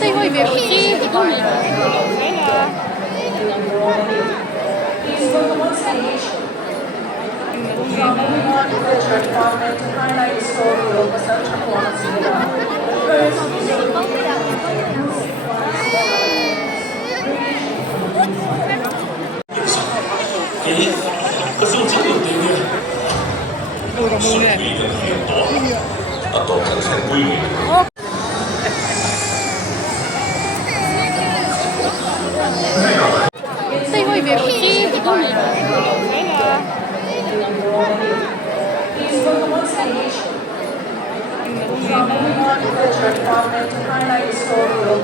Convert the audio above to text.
Tay hoy, baby. Moving on to the church department to highlight the story of Basal Chapuan Sila. First,诶，可是我真的有对面，顺利的很多，多更成规律。Tay hoy, baby. moving on to the church department to highlight the story of